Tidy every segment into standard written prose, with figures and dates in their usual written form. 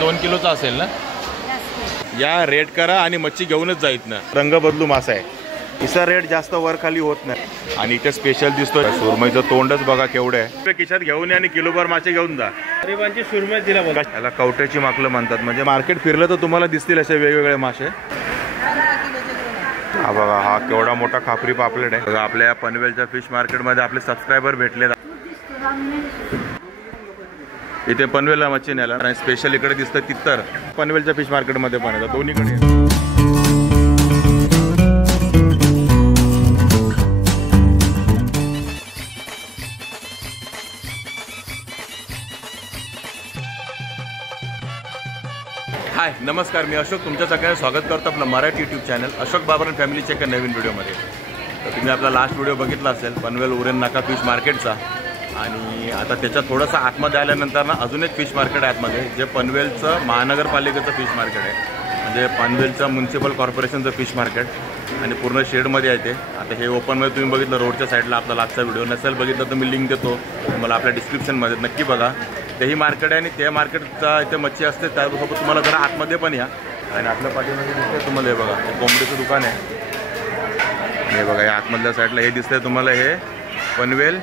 2 किलोचा असेल ना? या रेट करा आणि मच्छी घेऊनच जाईत ना. रंग बदलू मासा आहे. इसा रेट जास्त वर खाली होत नाही. आणि इथे स्पेशल दिसतोय सुरमईचं तोंडच बघा केवढं आहे. खिशात घेऊन या आणि किलोभर मासे घेऊन जा. गरिबांची सुरमई दिला बघा. याला कवट्याची माकलं म्हणतात. म्हणजे मार्केट फिरलं तर तुम्हाला दिसतील असे वेगवेगळे मासे. हा बघा हा केवढा मोठा खापरी पापलेट आहे. बघा आपल्या पनवेलच्या फिश मार्केटमध्ये आपले सबस्क्रायबर भेटले. इथे पनवेलला मच्छी न्यायला आणि स्पेशल इकडे दिसतं तित्तर. पनवेलच्या फिश मार्केटमध्ये पण येतात दोन्हीकडे. हाय नमस्कार, मी अशोक तुमच्या सगळ्यांना स्वागत करतो आपलं मराठी यूट्यूब चॅनल अशोक बाबर फॅमिलीच्या एका नवीन व्हिडिओमध्ये. तर तुम्ही आपला लास्ट व्हिडिओ बघितला असेल पनवेल उरण नाका फिश मार्केटचा. आणि आता त्याच्या थोडंसं आतमध्ये आल्यानंतर ना अजून एक फिश मार्केट आहे आतमध्ये, जे पनवेलचं महानगरपालिकेचं फिश मार्केट आहे. म्हणजे पनवेलचं म्युन्सिपल कॉर्पोरेशनचं फिश मार्केट आणि पूर्ण शेडमध्ये आहे ते. आता हे ओपनमध्ये तुम्ही बघितलं रोडच्या साईडला आपला लागचा व्हिडिओ. नसेल बघितलं तर मी लिंक देतो तुम्हाला आपल्या डिस्क्रिप्शनमध्ये, नक्की बघा. तेही मार्केट आहे आणि त्या मार्केटचा इथे मच्छी असते. त्यासोबत तुम्हाला जरा आतमध्ये पण या. आणि आपल्या पाठीमध्ये दिसतंय तुम्हाला हे बघा कोंबडीचं दुकान आहे. हे बघा या आतमधल्या साईडला हे दिसतंय तुम्हाला, हे पनवेल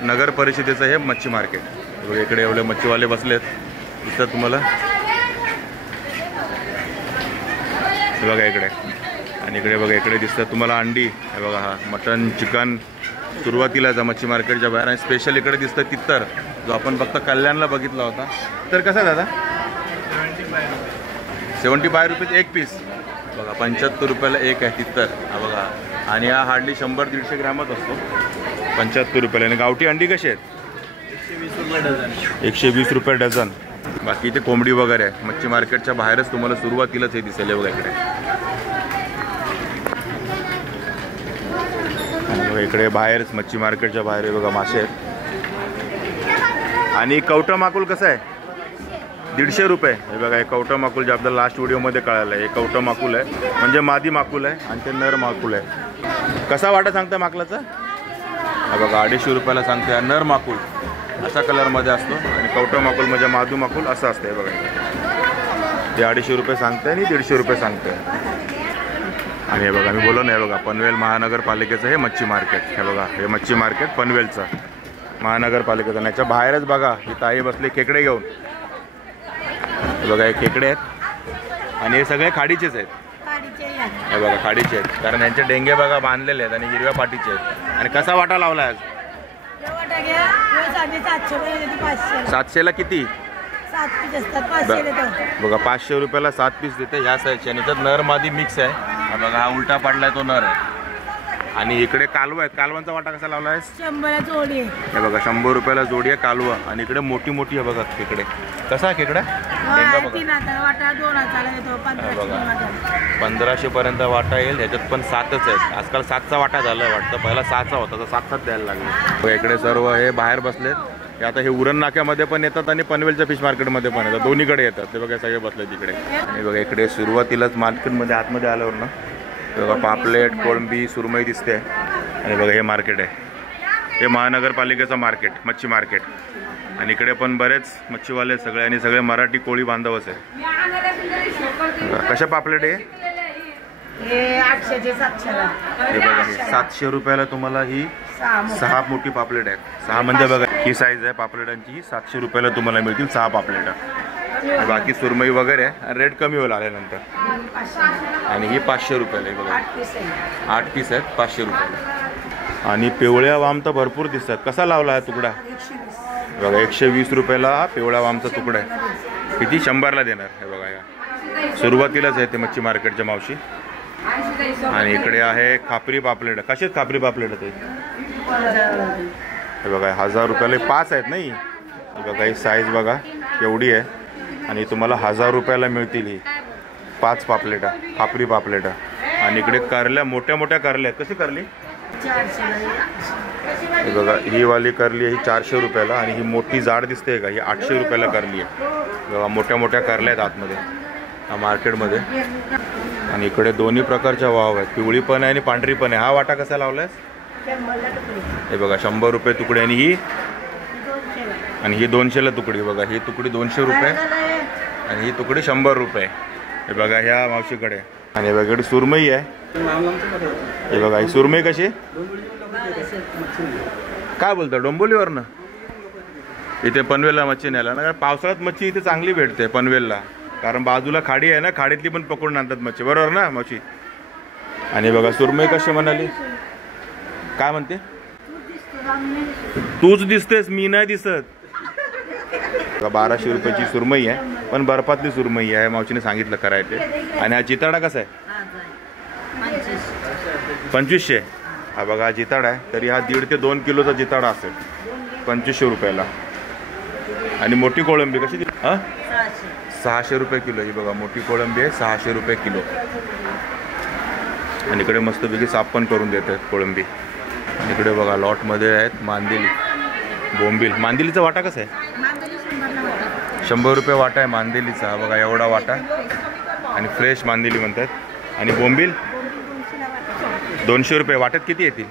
नगर परिषदेचं हे मच्छी मार्केट. बघा इकडे एवढे मच्छीवाले बसलेत दिसतात तुम्हाला, हे बघा इकडे. आणि इकडे बघा इकडे दिसतात तुम्हाला अंडी. हे बघा हा मटन चिकन सुरुवातीलाच मच्छी मार्केटच्या बाहेर. आणि स्पेशल इकडे दिसतं तित्तर, जो आपण फक्त कल्याणला बघितला होता. तर कसा दादा? 75 रुपये एक पीस. बघा 75 रुपयाला एक आहे तित्तर. हा बघा. आणि हा हार्डली 100-150 ग्रॅमच असतो. 75 रुपयाला. आणि गावठी अंडी कशी आहेत? 120 रुपये डझन. 120 रुपये डझन. बाकी इथे कोंबडी वगैरे आहे. मच्छी मार्केटच्या बाहेरच तुम्हाला सुरुवातीलाच हे दिसेल. बघा इकडे. आणि बघा इकडे बाहेरच मच्छी मार्केटच्या बाहेर बघा मासे आहेत. आणि कवटा माकुल कसं आहे? 150 रुपये. हे बघा हे कवटा माकुल जे आपल्याला लास्ट व्हिडिओमध्ये कळालं आहे. हे कवटा माकुल आहे, म्हणजे मादी माकुल आहे आणि ते नर माकुल आहे. कसा वाटा सांगता माकलाचा? हा बघा 250 रुपयाला सांगते. नर माकुल असा कलरमध्ये असतो आणि कवटा माकुल म्हणजे मादू माकुल असं असतं. हे बघा ते 250 रुपये सांगते आणि 150 रुपये सांगते. आणि हे बघा मी बोललो ना, हे बघा पनवेल महानगरपालिकेचं हे मच्छी मार्केट. हे बघा हे मच्छी मार्केट पनवेलचं महानगरपालिकेचं. याच्या बाहेरच बघा ही ताई बसले खेकडे घेऊन. हे बघा हे खेकडे आहेत आणि हे सगळे खाडीचेच आहेत. हे बघा खाडीचे आहेत, कारण यांचे डेंगे बघा बांधलेले आहेत आणि हिरव्या पाटीचे आहेत. आणि कसा वाटा लावला आज? 700ला किती? 7 पीस असतात. बघा 500 रुपयाला 7 पीस देते ह्या साईजचे. आणि त्यात नर मादी मिक्स आहे. हा बघा हा उलटा पडलाय तो नर आहे. आणि इकडे कालवा आहेत. कालवांचा वाटा कसा लावला आहे? 100ला जोडी आहे. हे बघा 100 रुपयाला जोडी आहे कालवा. आणि इकडे मोठी मोठी आहे बघा खेकडे. कसा आहे खेकडा? 3000 वाटा 2000 येतो. 1500 पर्यंत वाटा येईल. ह्याच्यात पण 7च आहेत. आजकाल 7चा वाटा झालाय वाटतं. पहिला 6चा होता, तर 7 द्यायला लागले. इकडे सर्व हे बाहेर बसलेत. हे आता हे उरण नाक्यामध्ये पण येतात आणि पनवेलच्या फिश मार्केटमध्ये पण येतात. दोन्हीकडे येतात. ते बघा सगळे बसले तिकडे. आणि बघा इकडे सुरुवातीलाच मार्केटमध्ये आतमध्ये आल्यावर ना बघा पापलेट कोळंबी सुरमई दिसते. आणि बघा हे मार्केट आहे, हे महानगरपालिकेचं मार्केट मच्छी मार्केट. आणि इकडे पण बरेच मच्छीवाले सगळे आणि सगळे मराठी कोळी बांधवच आहे. कशा पापलेट आहे? हे 800 ते 700ला. हे बघा हे 700 रुपयाला तुम्हाला ही 6 मोठी पापलेट आहे. 6 म्हणजे बघा ही साईज आहे पापलेटांची. ही 700 रुपयाला तुम्हाला मिळतील 6 पापलेट. बाकी सुरमई वगैरे आहे. रेट कमी होईल आल्यानंतर. आणि ही 500 रुपयाला आहे. बघा 8 पीस आहेत 500 रुपयाला. आणि पिवळ्या वाम तर भरपूर दिसतात. कसा लावला हा तुकडा? बघा 120 रुपयाला हा पिवळ्या वामचा तुकडा आहे. किती 100ला देणार? हे बघा या सुरुवातीलाच आहे ते मच्छी मार्केटच्या मावशी. आणि इकडे आहे खापरी पापलेट. कशात खापरी पापलेट आहे? हे बघा 1000 रुपयाला 5 आहेत नाही. बघा ही साईज बघा केवढी आहे. आणि तुम्हाला 1000 रुपयाला मिळतील ही 5 पापलेटा खापरी पापलेटा. आणि इकडे कारल्या मोठ्या मोठ्या कारल्या आहेत. कशी कारली? हे बघा ही वाली कारली आहे ही 400 रुपयाला. आणि ही मोठी जाड दिसते का, ही 800 रुपयाला कारली आहे. बघा मोठ्या मोठ्या कारल्या आहेत आतमध्ये हा मार्केटमध्ये. आणि इकडे दोन्ही प्रकारच्या वाव आहेत, पिवळी पण आहे आणि पांढरी पण आहे. हा वाटा कसा लावलाय? हे बघा 100 रुपये तुकडे. आणि ही 200ला तुकडी. बघा ही तुकडी 200 रुपये आणि ही तुकडी 100 रुपये. हे बघा ह्या मावशीकडे. आणि वेगळी सुरमई आहे. हे बघा ही सुरमई कशी काय बोलता डोंबिवलीवरनं इथे पनवेलला मच्छी न्यायला ना. कारण पावसाळ्यात मच्छी इथे चांगली भेटते पनवेलला, कारण बाजूला खाडी आहे ना, खाडीतली पण पकडून आणतात मच्छी, बरोबर ना मावशी. आणि बघा सुरमई कशी म्हणाली, काय म्हणते, तूच दिसतेस मी नाही दिसत. 1200 रुपयाची सुरमई आहे, पण बर्फातली सुरमई आहे, मावशीने सांगितलं करायचे. आणि हा जिताडा कसा आहे 2500. हा बघा हा जिताडा आहे, तरी हा 1.5 ते 2 किलोचा जिताडा असेल 2500 रुपयाला. आणि मोठी कोळंबी कशी हां 600 रुपये किलो. ही बघा मोठी कोळंबी आहे 600 रुपये किलो. आणि इकडे मस्तपैकी साफ पण करून देतात कोळंबी. इकडे बघा लॉटमध्ये आहेत मांदेली, बोंबील. मांदेलीचा वाटा कसा आहे 100 रुपये वाटा आहे मांदेलीचा. बघा एवढा वाटा आणि फ्रेश मांदेली म्हणतात. आणि बोंबील 200 रुपये. वाट्यात किती येतील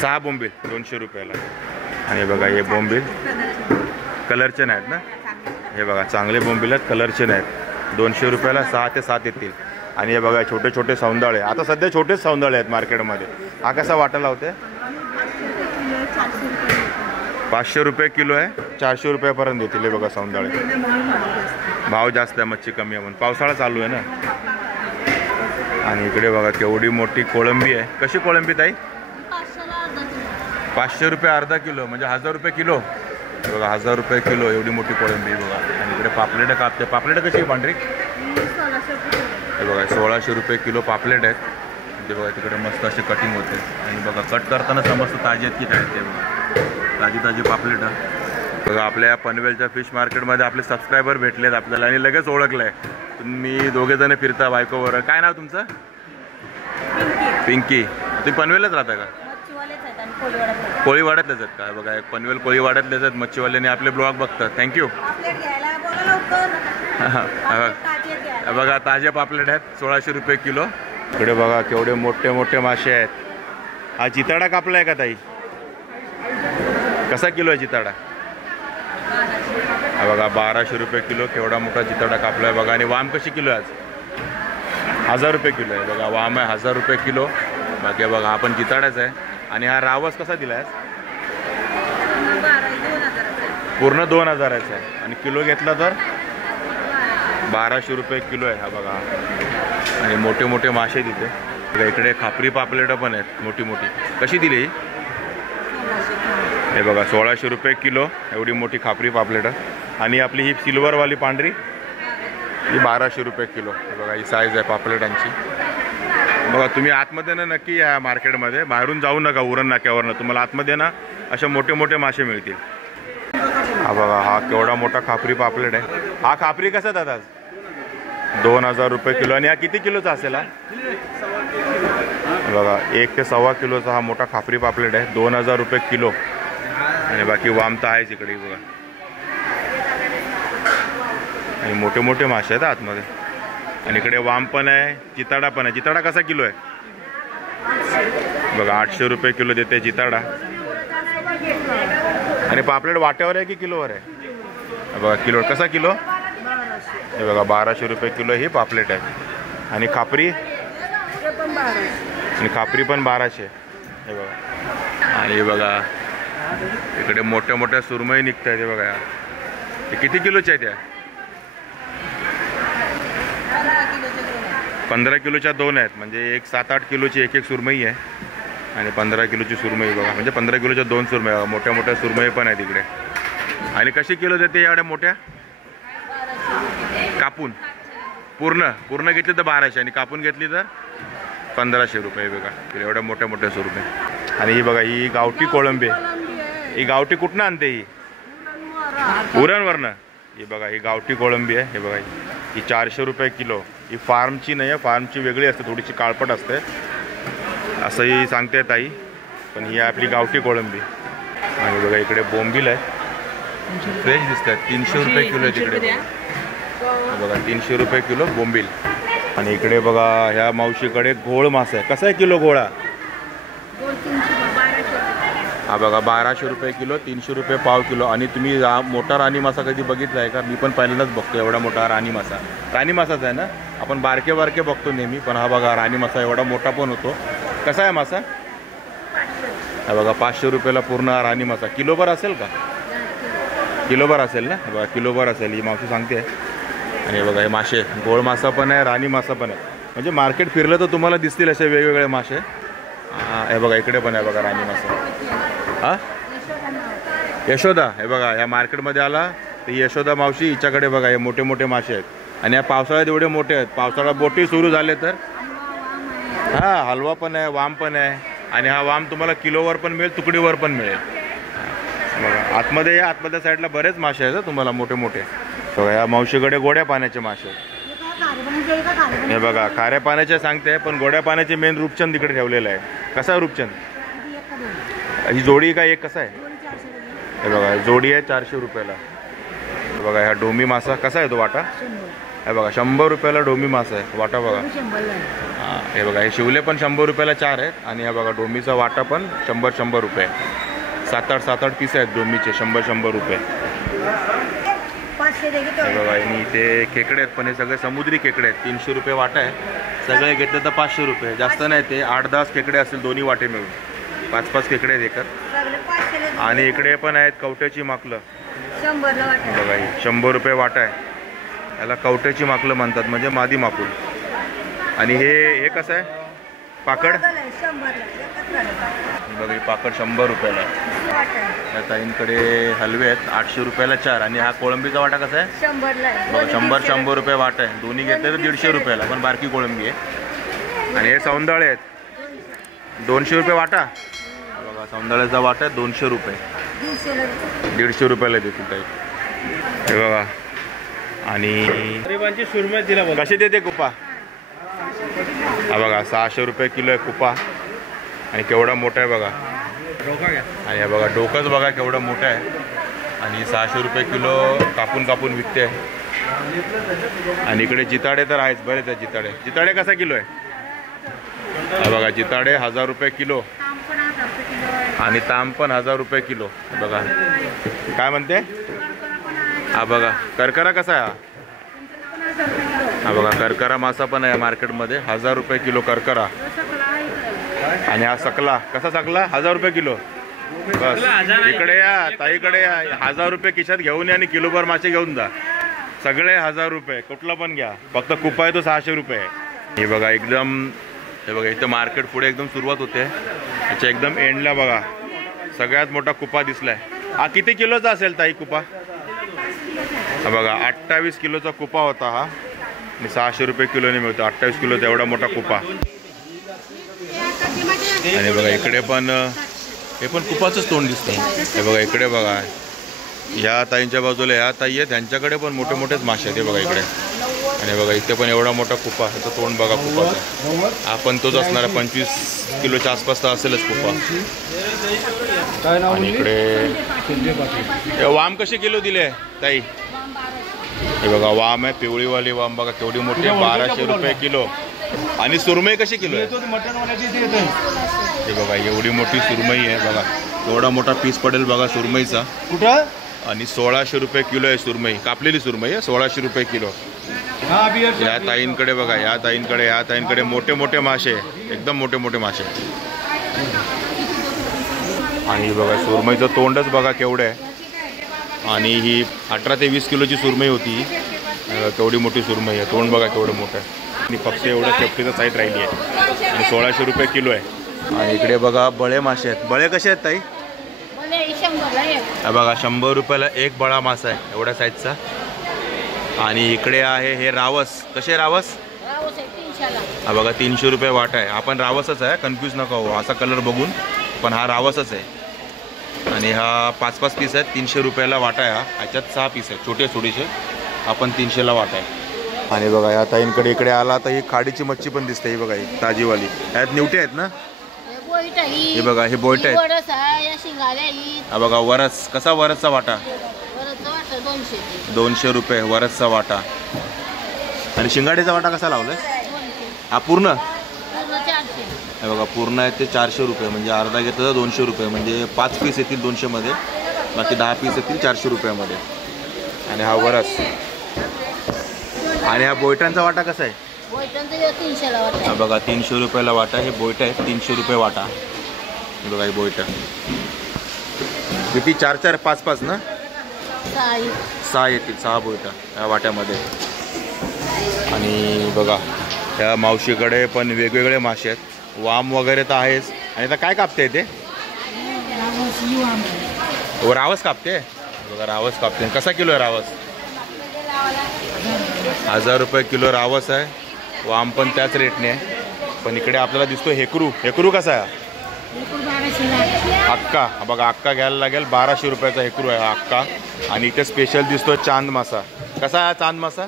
6 बोंबील 200 रुपयाला. आणि बघा हे बोंबील कलरचे नाहीत ना, हे बघा चांगले बोंबील आहेत, कलरचे नाहीत. 200 रुपयाला 6 ते 7 येतील. आणि हे बघा छोटे छोटे सौंदाळे, आता सध्या छोटेच सौंदाळे आहेत मार्केटमध्ये. हा कसा वाटा लावते 500 रुपये किलो आहे, 400 रुपयापर्यंत येतील. हे बघा सौंदाळे, भाव जास्त आहे, मच्छी कमी आहे म्हणून, पावसाळा चालू आहे ना. आणि इकडे बघा केवढी मोठी कोळंबी आहे. कशी कोळंबी ताई 500 रुपये अर्धा किलो, म्हणजे 1000 रुपये किलो. बघा 1000 रुपये किलो एवढी मोठी कोळंबी बघा. आणि इकडे पापलेटं कापते. पापलेटं कशी आहे पांढरी, हे बघा 1600 रुपये किलो पापलेट आहेत. ते बघा तिकडे मस्त असे कटिंग होते. आणि बघा कट करताना समजतं ताजी आहेत की काय. ते बघा ताजी ताजी पापलेटं. बघा आपल्या पनवेलच्या फिश मार्केटमध्ये आपले सबस्क्रायबर भेटलेत आपल्याला आणि लगेच ओळखलं आहे. तुम्ही दोघेजण फिरता बायकोवर. काय नाव तुमचं पिंकी. तुम्ही पनवेललाच राहता का कोळीवाड्यातलेच आहेत का. बघा पनवेल कोळीवाड्यातलेच आहेत मच्छीवाल्याने आपले ब्लॉग बघतात. थँक्यू. बघा ताजे पापलेट आहेत 1600 रुपये किलो. इकडे बघा केवढे मोठे मोठे मासे आहेत. हा जिताडा कापला आहे का ताई, कसा किलो आहे जिताडा. हा बघा 1200 रुपये किलो केवढा मोठा जिताडा कापला आहे बघा. आणि वाम कशी किलो आहे आज 1000 रुपये किलो आहे. बघा वाम आहे 1000 रुपये किलो. बाकी बघा हा पण जिताडाच आहे. आणि हा रावस कसा दिला आहे पूर्ण 2000चा आहे. आणि किलो घेतला तर 1200 रुपये किलो आहे. हा बघा आणि मोठे मोठे मासे तिथे. बघा इकडे खापरी पापलेटं पण आहेत मोठी मोठी. कशी दिली हे बघा 1600 रुपये किलो एवढी मोठी खापरी पापलेटं. आणि आपली ही सिल्वरवाली पांढरी ही 1200 रुपये किलो. हे बघा ही साईज आहे पापलेटांची. बघा तुम्ही आतमध्ये ना नक्की या मार्केटमध्ये, बाहेरून जाऊ नका उरण नाक्यावरनं. तुम्हाला आतमध्ये ना अशा मोठे मोठे मासे मिळतील. हा बघा हा केवढा मोठा खापरी पापलेट आहे. हा खापरी कसा दादा 2000 रुपये किलो. आणि हा किती किलोचा असेल हा बघा 1 ते 1.25 किलोचा हा मोठा खापरी पापलेट आहे 2000 रुपये किलो. आणि बाकी वाम तर आहेच इकडे बघा. आणि मोठे मोठे मासे आहेत आतमध्ये. आणि इकडे वाम पण आहे, जिताडा पण आहे. जिताडा कसा किलो आहे बघा 800 रुपये किलो देते जिताडा. आणि पापलेट वाट्यावर आहे की किलोवर आहे बघा. किलो कसा किलो हे बघा 1200 रुपये किलो ही पापलेट आहे. आणि खापरी पण 1200 हे बघा. आणि बघा इकडे मोठ्या मोठ्या सुरमई निघत आहेत. हे बघा हे किती किलोच्या आहेत त्या 15 किलोच्या 2 आहेत. म्हणजे एक 7-8 किलोची एक सुरमई आहे. आणि 15 किलोची सुरमई बघा, म्हणजे 15 किलोच्या 2 सुरमई बघा. मोठ्या मोठ्या सुरमई पण आहेत इकडे. आणि कशी किलो देते एवढ्या मोठ्या कापून पूर्ण घेतली तर 1200 आणि कापून घेतली तर 1500 रुपये बघा एवढ्या मोठ्या मोठ्या सुरमई. आणि ही बघा ही गावठी कोळंबी. ही गावठी कुठनं आणते ही उरणवरनं. ही बघा ही गावठी कोळंबी आहे. हे बघा ही 400 रुपये किलो. ही फार्मची नाही आहे, फार्मची वेगळी असते, थोडीशी काळपट असते असंही सांगते ताई. पण ही आपली गावठी कोळंबी. आणि बघा इकडे बोंबील आहे फ्रेश दिसत आहेत 300 रुपये किलो आहे तिकडे बघा 300 रुपये किलो बोंबील. आणि इकडे बघा ह्या मावशीकडे घोळ मासा आहे. कसा आहे किलो घोळा हा बघा 1200 रुपये किलो, 300 रुपये पाव किलो. आणि तुम्ही मोठा राणी मासा कधी बघितला आहे का? मी पण पहिल्यांदाच बघतो एवढा मोठा राणी मासा. राणी मासाच आहे ना? आपण बारके बारके बघतो नेहमी, पण हा बघा राणी मासा एवढा मोठा पण होतो. कसा आहे मासा? हा बघा 500 रुपयाला पूर्ण हा राणी मासा. किलोभर असेल का? किलोभर असेल ना? बघा किलोभर असेल, ही मावशी सांगते. आणि बघा हे मासे, गोळ मासा पण आहे, राणी मासा पण आहे. म्हणजे मार्केट फिरलं तर तुम्हाला दिसतील असे वेगवेगळे मासे. हे बघा इकडे पण आहे बघा राणी मासा. हा यशोदा. हे बघा ह्या मार्केटमध्ये आला तर यशोदा मावशी, हिच्याकडे बघा हे मोठे मोठे मासे आहेत. आणि या पावसाळ्यात एवढे मोठे आहेत. पावसाळ्यात बोटी सुरू झाले तर हा हलवा पण आहे, वाम पण आहे. आणि हा वाम तुम्हाला किलोवर पण मिळेल, तुकडीवर पण मिळेल. बघा आतमध्ये या, आतमधल्या साईडला बरेच मासे आहेत तुम्हाला मोठे मोठे. बघा या मावशीकडे गोड्या पाण्याचे मासे आहेत. हे बघा खाऱ्या पाण्याचे सांगते, पण गोड्या पाण्याचे मेन रूपचंद इकडे ठेवलेलं आहे. कसा आहे रूपचंद? ही जोडी का एक कसा आहे? हे बघा जोडी आहे 400 रुपयाला. हे बघा ह्या डोमी मासा कसा आहे तो वाटा? हे बघा 100 रुपयाला डोमी मासा आहे वाटा बघा. हां हे बघा हे शिवले पण 100 रुपयाला 4 आहेत. आणि हा बघा डोमीचा वाटा पण 100 रुपये. 7-8 पीस आहेत डोमीचे, 100 रुपये. हे बघा आणि इथे खेकडे आहेत, पण हे सगळे समुद्री खेकडे आहेत. 300 रुपये वाटा आहे. सगळे घेतले तर 500 रुपये. जास्त नाही, ते 8-10 खेकडे असतील दोन्ही वाटे मिळून. 5-5 खेकडे आहेत एकत्र. आणि इकडे पण आहेत कवट्याची माकलं. बघा ही 100 रुपये वाटा आहे. याला कवट्याची माकलं म्हणतात, म्हणजे मादी माकूल. आणि हे कसं आहे पाकड? बघा ही पाकड 100 रुपयाला आहे. त्या ताईंकडे हलवे आहेत 800 रुपयाला 4. आणि हा कोळंबीचा वाटा कसा आहे? 100 रुपये वाटा आहे. दोन्ही घेतले तर 150 रुपयाला, पण बारकी कोळंबी आहे. आणि हे सौंदाळे आहेत 200 रुपये वाटा. बघा सौंदाळ्याचा वाटा आहे 200 रुपये. 150 रुपयाला देतील ताई. हे बघा. आणि सुरमई दिला बघा. कशी देते कुपा? हा बघा 600 रुपये किलो आहे कुपा. आणि केवढा मोठा आहे बघा. आणि हे बघा डोकंच बघा केवढं मोठं आहे. आणि 600 रुपये किलो कापून कापून विकते. आणि इकडे जिताडे तर आहेच, बरेच आहे जिताडे. जिताडे कसा किलो आहे? हा बघा जिताडे 1000 रुपये किलो. आणि ताम पण 1000 रुपये किलो. बघा काय म्हणते? हा बघा करकरा कसा आहे? हा बघा करकरा मासा पण आहे मार्केटमध्ये 1000 रुपये किलो करकरा. आणि हा सकला कसा? सकला 1000 रुपये किलो. बस इकडे या ताईकडे या, 1000 रुपये खिशात घेऊन या आणि किलोभर मासे घेऊन जा. सगळे 1000 रुपये, कुठला पण घ्या. फक्त कुपा आहे तो 600 रुपये. हे बघा एकदम, हे बघा इथं मार्केट पुढे एकदम सुरुवात होते. याच्या एकदम एंडला बघा सगळ्यात मोठा कुपा दिसलाय. हा किती किलोचा असेल ताई कुपा? हा बघा 28 किलोचा कुपा होता हा. आणि 600 रुपये किलोने मिळतो 28 किलोचा एवढा मोठा कुपा. आणि बघा इकडे पण हे पण कुपाचंच तोंड दिसतं. हे बघा इकडे बघा ह्या ताईंच्या बाजूला ह्या ताई आहेत, त्यांच्याकडे पण मोठे मोठेच मासे आहेत. हे बघा इकडे. आणि बघा इथे पण एवढा मोठा कुपा. ह्याचं तोंड बघा कुपाचा. हा पण तोच असणार 25 किलोच्या आसपास तर असेलच कुपा. आणि इकडे वाम कसे किलो दिले ताई? हे बघा वाम आहे पिवळीवाली वाम बघा केवढी मोठी आहे 1200 रुपये किलो. आणि सुरमई कशी किलो आहे? हे बघा एवढी मोठी सुरमई आहे बघा. एवढा मोठा पीस पडेल बघा सुरमईचा. कुठं? आणि 1600 रुपये किलो आहे सुरमई. कापलेली सुरमई आहे 1600 रुपये किलो. या ताईंकडे बघा, या ताईंकडे मोठे मोठे मासे, एकदम मोठे मोठे मासे. आणि बघा सुरमईचं तोंडच बघा केवढं आहे. आणि ही 18 ते 20 किलोची सुरमई होती. केवढी मोठी सुरमई आहे. तोंड बघा केवढं मोठं आहे. आणि फक्त एवढं सेफ्टीचं साईट राहिली आहे. आणि 1600 रुपये किलो आहे. आणि इकडे बघा बळे मासे आहेत. बळे कसे आहेत ताई? बघा 100 रुपयाला एक बळा मासा आहे एवढ्या साईजचा. आणि इकडे आहे हे रावस. कसे रावस? हा बघा 300 रुपये वाटा आहे. आपण रावसच आहे, कन्फ्यूज नका हो असा कलर बघून, पण हा रावसच आहे. आणि हा 5-5 पीस आहेत 300 रुपयाला वाटा आहे. ह्याच्यात 6 पीस आहेत छोटे थोडेसे. आपण 300ला वाटा आहे. आणि बघा या ताईंकडे इकडे आला तर ही खाडीची मच्छी पण दिसते. ही बघा ही ताजीवाली. ह्यात निवटे आहेत ना? हे बघा हे बोईट आहेत. हा बघा वरस. कसा वरसचा वाटा? 200 रुपये वरसचा वाटा. आणि शिंगाडीचा वाटा कसा लावलाय? हा पूर्ण हे बघा पूर्ण आहे ते 400 रुपये, म्हणजे अर्धा घेतलं तर 200 रुपये, म्हणजे 5 पीस येतील 200मध्ये, बाकी 10 पीस येतील 400 रुपयामध्ये. आणि हा वरस. आणि हा बोयटांचा वाटा कसा आहे? 300ला वाटा. हा बघा 300 रुपयाला वाटा. हे बोयट आहे 300 रुपये वाटा. बघा हे बोयट किती 4-4 5-5 ना, 6 येतील, 6 बोयटा या वाट्यामध्ये. आणि बघा त्या मावशीकडे पण वेगवेगळे मासे आहेत. वाम वगैरे तर आहेच. आणि आता काय कापते ते? रावस कापते. बघा रावस कापते. कसा किलो आहे रावस? 1000 रुपये किलो रावस आहे. वाम पण त्याच रेटने आहे. पण इकडे आपल्याला दिसतो हेकरू. हेकरू कसा आहे? अक्का. बघा अक्का घ्यायला लागेल. 1200 रुपयाचा हेकरू आहे हा अक्का. आणि इथे स्पेशल दिसतो चांद मासा. कसा आहे चांद मासा?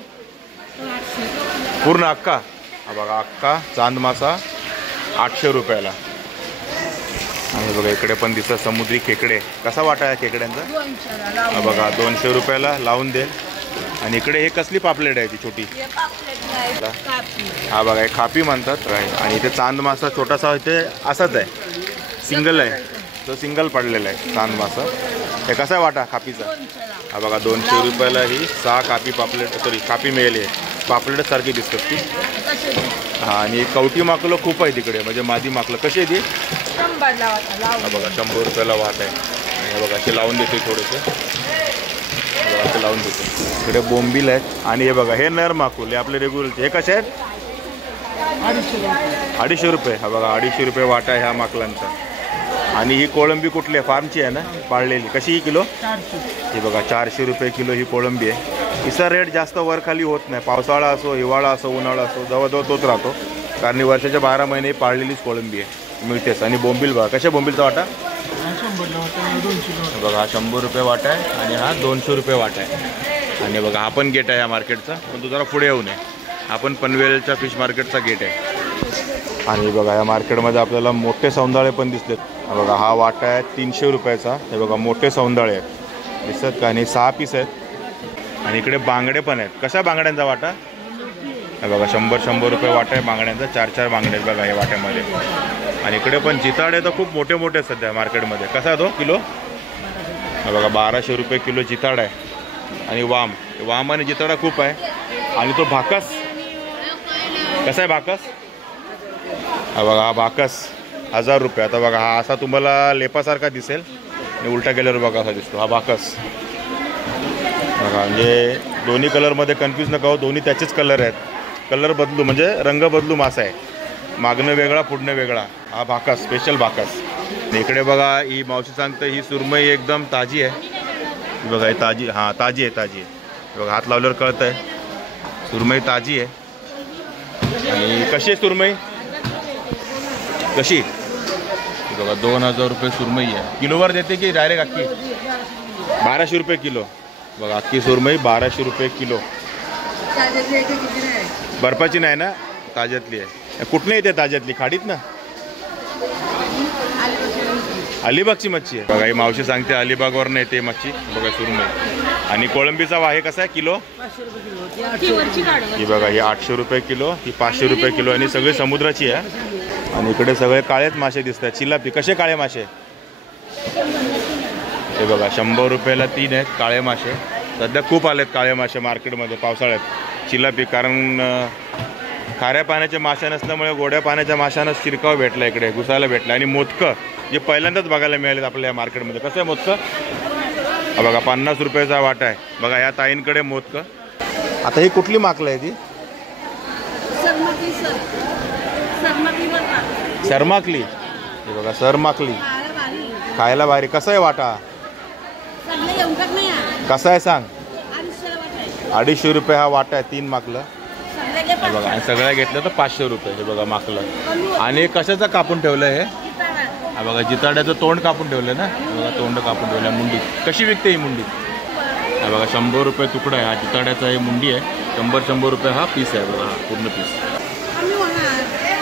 पूर्ण अक्का. हा बघा अक्का चांद मासा 800 रुपयाला. आणि बघा इकडे पण दिसतं समुद्री खेकडे. कसा वाटा आहे खेकड्यांचा? हा बघा 200 रुपयाला लावून दे. आणि इकडे हे कसली पापलेट आहे ती छोटी? हा बघा हे खापी म्हणतात. आणि इथे चांद मासा छोटासा इथे असाच आहे, सिंगल आहे, तो सिंगल पडलेला आहे चांद मासा. हे कसा आहे वाटा खापीचा? हा बघा 200 रुपयाला ही 6 खापी पापलेट, सॉरी खापी मिळाली आहे. पापलेट सारखी दिसतात ती. हा आणि कवटी माकलं खूप आहे तिकडे, म्हणजे मादी माकलं. कशी आहे ती? हा बघा 100 रुपयाला वाट आहे. आणि बघा असे लावून देते थोडेसे, असे लावून देते. इकडे बोंबील आहेत. आणि हे बघा हे नर माकुल, हे आपले रेग्युलरचे. हे कसे आहेत? 250 रुपये. हा बघा 250 रुपये वाटा आहे ह्या माकलांचा. आणि ही कोळंबी कुठली आहे? फार्मची आहे ना, पाळलेली. कशी ही किलो? 400. ही बघा 400 रुपये किलो ही कोळंबी आहे. हिचा रेट जास्त वर खाली होत नाही. पावसाळा असो, हिवाळा असो, उन्हाळा असो, जवळजवळ तोच राहतो. कारण वर्षाच्या 12 महिने पाळलेलीच कोळंबी आहे, मिळतेच. आणि बोंबील बघा कशा बोंबीलचा वाटा? बघा हा 100 रुपये वाटा आहे. आणि हा 200 रुपये वाटा आहे. आणि बघा हा पण गेट आहे या मार्केटचा, पण तू जरा पुढे येऊ नये. हा पण पनवेलच्या फिश मार्केटचा गेट आहे. आणि बघा या मार्केटमध्ये आपल्याला मोठे सौंदाळे पण दिसलेत. बघा हा वाटा आहे 300 रुपयाचा. हे बघा मोठे सौंदाळे आहेत, दिसतात का? आणि 6 पीस आहेत. आणि इकडे बांगडे पण आहेत. कशा बांगड्यांचा वाटा? हे बघा 100 रुपये वाटा आहे बांगड्यांचा. 4 बांगडे आहेत बघा या वाट्यामध्ये. आणि इकडे पण जिताडे तर खूप मोठे मोठे आहेत सध्या मार्केटमध्ये. कसा तो किलो? हे बघा 1200 रुपये किलो जिताड आहे. आणि वाम आणि जिताडा खूप आहे. आणि तो भाकस कसा आहे भाकस? हा बघा हा भाकस 1000 रुपये. आता बघा हा असा तुम्हाला लेपासारखा दिसेल आणि उलटा गेल्यावर बघा असा दिसतो हा भाकस. बघा म्हणजे दोन्ही कलरमध्ये कन्फ्यूज नका हो, दोन्ही त्याचेच कलर आहेत. कलर बदलू म्हणजे रंग बदलू मासा आहे. मागणं वेगळा पुढणं वेगळा. हा भाकस, स्पेशल भाकस. इकडे बघा ही मावशी सांगते ही सुरमई एकदम ताजी आहे. बघा ही ताजी, हां ताजी आहे, ताजी आहे. बघा हात लावल्यावर कळतं आहे सुरमई ताजी आहे. आणि कशी आहे सुरमई? कशी? बघा 2000 रुपये सुरमई आहे. किलोवर देते की डायरेक्ट अख्खी? 1200 रुपये किलो. बघा अख्खी सुरमई 1200 रुपये किलो. बर्फाची नाही ना, ताज्यातली आहे. कुठनं येते ताज्यातली? खाडीत ना? अलिबागची मच्छी आहे. बघा ही मावशी सांगते अलिबागवरनं येते मच्छी. बघा सुरमई. आणि कोळंबीचा वाहे कसा आहे किलो? ही बघा ही 800 रुपये किलो, ही 500 रुपये किलो. आणि सगळी समुद्राची आहे. आणि इकडे सगळे काळेच मासे दिसतात. चिलापी कसे काळे मासे? हे बघा 100 रुपयाला 3 आहेत काळे मासे. सध्या खूप आलेत काळे मासे मार्केटमध्ये पावसाळ्यात. चिलापी कारण खाऱ्या पाण्याच्या माशा नसल्यामुळे गोड्या पाण्याच्या माशांना शिरकाव भेटला, इकडे घुसायला भेटला. आणि मोदकं जे पहिल्यांदाच बघायला मिळालेत आपल्या या मार्केटमध्ये. कसं आहे मोदकं? हा बघा 50 रुपयाचा वाटा आहे. बघा या ताईंकडे मोदकं. आता ही कुठली माकलं आहे ती? सरमाकली. हे बघा सरमाकली खायला भारी. कसा आहे वाटा? कसा आहे सांग? 250 रुपये हा वाटा आहे. 3 माकलं. हे बघा आणि सगळ्या घेतलं तर 500 रुपये. हे बघा माकलं. आणि कशाचं कापून ठेवलं हे? हा बघा जिताड्याचं तोंड कापून ठेवलं ना. बघा तोंड कापून ठेवलं. मुंडी कशी विकते ही मुंडी? हा बघा 100 रुपये तुकडा आहे. हा जिताड्याचा ही मुंडी आहे. 100 रुपये हा पीस आहे. बघा पूर्ण पीस.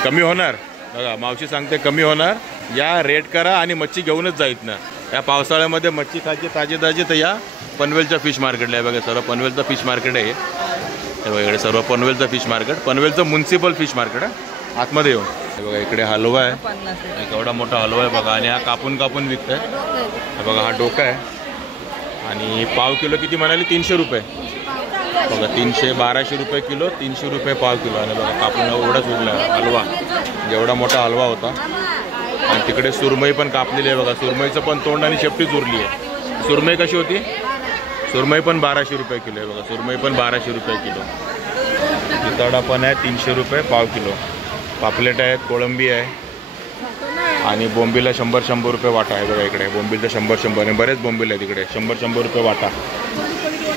कमी होणार? बघा मावशी सांगते कमी होणार. या रेट करा आणि मच्छी घेऊनच जाईत ना. या पावसाळ्यामध्ये मच्छी खायची ताजी ताजी तर या पनवेलच्या फिश मार्केटला आहे. बघा सर्व पनवेलचं फिश मार्केट आहे हे बघा. इकडे सर्व पनवेलचं फिश मार्केट, पनवेलचं म्युन्सिपल फिश मार्केट आहे. आतमध्ये येऊन हे बघा इकडे हलवा आहे, एक एवढा मोठा हलवा आहे बघा. आणि हा कापून कापून विकतोय. हे बघा हा डोका आहे. आणि पाव किलो किती म्हणाली? 300 रुपये बघा. 1200 रुपये किलो, 300 रुपये पाव किलो. आणि बघा कापून एवढाच उरला हलवा, जेवढा मोठा हलवा होता. आणि तिकडे सुरमई पण कापलेली आहे बघा. सुरमईचं पण तोंड आणि शेपटीच उरली आहे. सुरमई कशी होती? सुरमई पण 1200 रुपये किलो आहे बघा. सुरमई पण 1200 रुपये किलो. जिताडा पण आहे 300 रुपये पाव किलो. पापलेट आहेत, कोळंबी आहे. आणि बोंबीला 100 रुपये वाटा आहे बघा. इकडे बोंबीलचं 100 आणि बरेच बोंबील आहेत इकडे. 100 रुपये वाटा.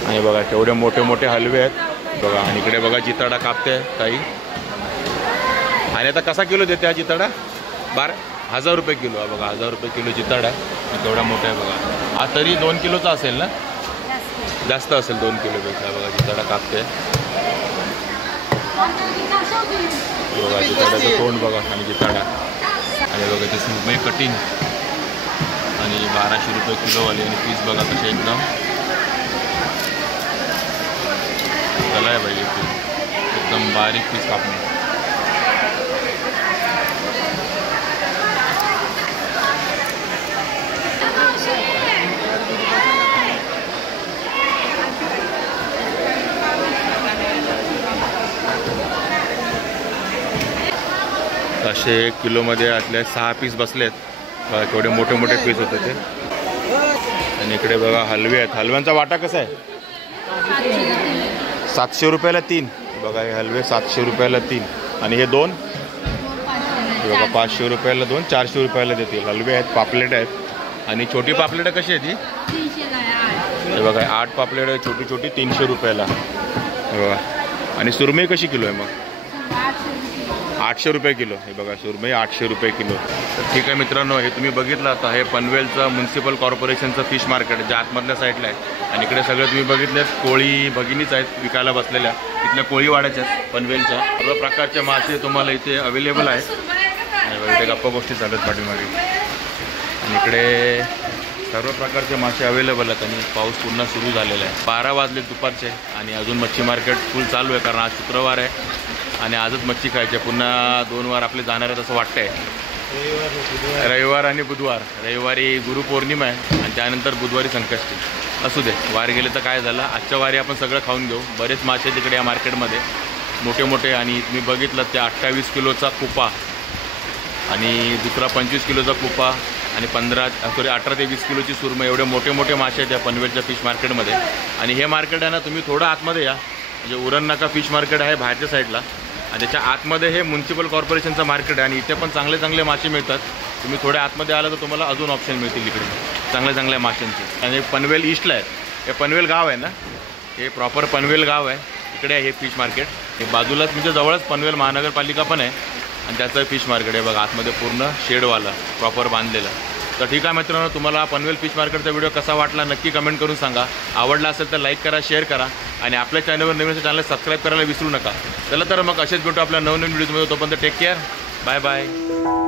आणि बघा केवढे मोठे मोठे हलवे आहेत बघा. आणि इकडे बघा जिताडा कापते ताई. आणि आता कसा किलो देते हा जिताडा? 1000 रुपये किलो आहे बघा. 1000 रुपये किलो जिताडा. केवढा मोठा आहे बघा. हा तरी 2 किलोचा असेल ना? जास्त असेल 2 किलोपेक्षा बघा. जिताडा कापते बघा. जिताड्याचं तोंड बघा आणि जिताडा. आणि बघा ते सुरमई कटिंग. आणि 1200 रुपये किलोवाले. आणि पीस बघा कसे एकदम त्याला आहे पाहिजे. एकदम बारीक पीस कापणे. असे 1 किलोमध्ये आतले 6 पीस बसलेत बघा. केवढे मोठे मोठे पीस होते ते. आणि इकडे बघा हलवे आहेत. हलव्यांचा वाटा कसा आहे? 700 रुपयाला 3 बघा. हे हलवे 700 रुपयाला 3. आणि हे 2 बघा 500 रुपयाला 2, 400 रुपयाला देतील. हलवे आहेत, पापलेट आहेत. आणि छोटी पापलेट कशी आहे ती? हे बघा 8 पापलेट आहे छोटी छोटी, 300 रुपयाला बघा. आणि सुरमई कशी किलो आहे मग? 800 रुपये किलो. हे बघा सुरमई 800 रुपये किलो. तर ठीक आहे मित्रांनो, हे तुम्ही बघितलं आता हे पनवेलचं म्युन्सिपल कॉर्पोरेशनचं फिश मार्केट जे आतमधल्या साईडला आहे. आणि इकडे सगळं तुम्ही बघितलेत कोळी भगिनीच आहेत विकायला बसलेल्या. इथल्या कोळीवाड्याच्या आहेत पनवेलच्या. सर्व प्रकारचे मासे तुम्हाला इथे अवेलेबल आहेत. आणि बघा इथे गप्पा गोष्टी चालत पाठीमागे. आणि इकडे सर्व प्रकारचे मासे अवेलेबल आहेत. आणि पाऊस पुन्हा सुरू झालेला आहे. 12 वाजले दुपारचे. आणि अजून मच्छी मार्केट फुल चालू आहे कारण आज शुक्रवार आहे. आणि आजच मच्छी खायची. पुन्हा 2 वार आपले जाणार आहेत असं वाटतंय. रविवार आणि बुधवार. रविवारी गुरुपौर्णिमा आहे आणि त्यानंतर बुधवारी संकष्टी. असू दे, वार गेले तर काय झालं. आजच्या वारी आपण सगळं खाऊन घेऊ. बरेच मासे तिकडे या मार्केटमध्ये मोठे मोठे. आणि तुम्ही बघितलं ते 28 किलोचा कुपा. आणि दुसरा 25 किलोचा कुपा. आणि 18 ते 20 किलोची सुरमई. एवढे मोठे मोठे मासे आहेत या पनवेलच्या फिश मार्केटमध्ये. आणि हे मार्केट आहे ना, तुम्ही थोडं आतमध्ये या. म्हणजे उरण नाका फिश मार्केट आहे बाहेरच्या साईडला. आणि त्याच्या आतमध्ये हे म्युन्सिपल कॉर्पोरेशनचं मार्केट आहे. आणि इथे पण चांगले चांगले मासे मिळतात. तुम्ही थोडे आतमध्ये आलं तर तुम्हाला अजून ऑप्शन मिळतील इकडे चांगल्या चांगल्या माशांचे. आणि पनवेल ईस्टला आहे. हे पनवेल गाव आहे ना, हे प्रॉपर पनवेल गाव आहे. इकडे आहे हे फिश मार्केट. हे बाजूलाच म्हणजे जवळच पनवेल महानगरपालिका पण आहे. आणि त्याचं फिश मार्केट आहे बघा. आतमध्ये पूर्ण शेडवाला प्रॉपर बांधलेला. तर ठीक आहे मित्रांनो, तुम्हाला पनवेल फिश मार्केटचा व्हिडिओ कसा वाटला नक्की कमेंट करून सांगा. आवडला असेल तर लाईक करा, शेअर करा. आणि आपल्या चॅनलवर नवीन चॅनल सबस्क्राईब करायला विसरू नका. चला तर मग असेच भेटू आपल्या नवनवीन व्हिडिओमध्ये. तोपर्यंत टेक केअर. Bye bye.